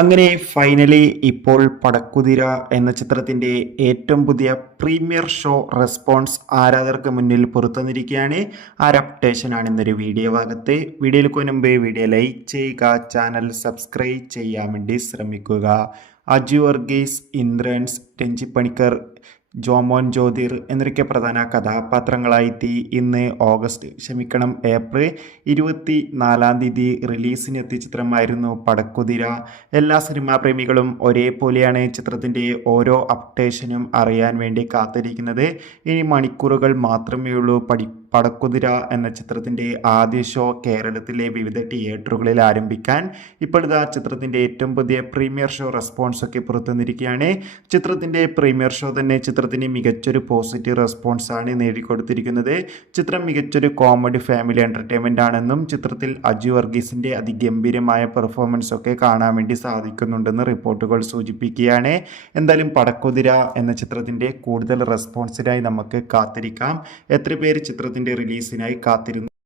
അങ്ങനെ ഫൈനലി ഇപ്പോൾ പടക്കുതിര എന്ന ചിത്രത്തിൻ്റെ ഏറ്റവും പുതിയ പ്രീമിയർ ഷോ റെസ്പോൺസ് ആരാധകർക്ക് മുന്നിൽ പുറത്തുവന്നിരിക്കുകയാണ്. ആ ഒരു അപ്ഡേഷനാണ് ഇന്നൊരു വീഡിയോ ഭാഗത്ത്. വീഡിയോയിൽ മുൻപ് വീഡിയോ ലൈക്ക് ചെയ്യുക, ചാനൽ സബ്സ്ക്രൈബ് ചെയ്യാൻ വേണ്ടി ശ്രമിക്കുക. അജു വർഗീസ്, ഇന്ദ്രൻസ്, രഞ്ജി പണിക്കർ, ജോമോൻ ജ്യോതിർ എന്നൊക്കെ പ്രധാന കഥാപാത്രങ്ങളായി ഇന്ന് ഏപ്രിൽ 24 റിലീസിനെത്തിയ ചിത്രമായിരുന്നു പടക്കുതിര. എല്ലാ സിനിമാ പ്രേമികളും ഒരേപോലെയാണ് ചിത്രത്തിൻ്റെ ഓരോ അപ്ഡേഷനും അറിയാൻ വേണ്ടി കാത്തിരിക്കുന്നത്. ഇനി മണിക്കൂറുകൾ മാത്രമേ ഉള്ളൂ പടക്കുതിര എന്ന ചിത്രത്തിൻ്റെ ആദ്യ ഷോ കേരളത്തിലെ വിവിധ തിയേറ്ററുകളിൽ ആരംഭിക്കാൻ. ഇപ്പോഴത്തെ ചിത്രത്തിൻ്റെ ഏറ്റവും പുതിയ പ്രീമിയർ ഷോ റെസ്പോൺസ് ഒക്കെ പുറത്തുവന്നിരിക്കുകയാണ്. ചിത്രത്തിൻ്റെ പ്രീമിയർ ഷോ തന്നെ ചിത്രത്തിന് മികച്ചൊരു പോസിറ്റീവ് റെസ്പോൺസ് ആണ് നേടിക്കൊടുത്തിരിക്കുന്നത്. ചിത്രം മികച്ചൊരു കോമഡി ഫാമിലി എൻ്റർടൈൻമെൻ്റ് ആണെന്നും ചിത്രത്തിൽ അജു വർഗീസിൻ്റെ അതിഗംഭീരമായ പെർഫോമൻസ് ഒക്കെ കാണാൻ വേണ്ടി സാധിക്കുന്നുണ്ടെന്ന് റിപ്പോർട്ടുകൾ സൂചിപ്പിക്കുകയാണ്. എന്തായാലും പടക്കുതിര എന്ന ചിത്രത്തിൻ്റെ കൂടുതൽ റെസ്പോൺസിനായി നമുക്ക് കാത്തിരിക്കാം. എത്ര പേര് ചിത്രത്തിൻ്റെ റിലീസിനായി കാത്തിരുന്നു?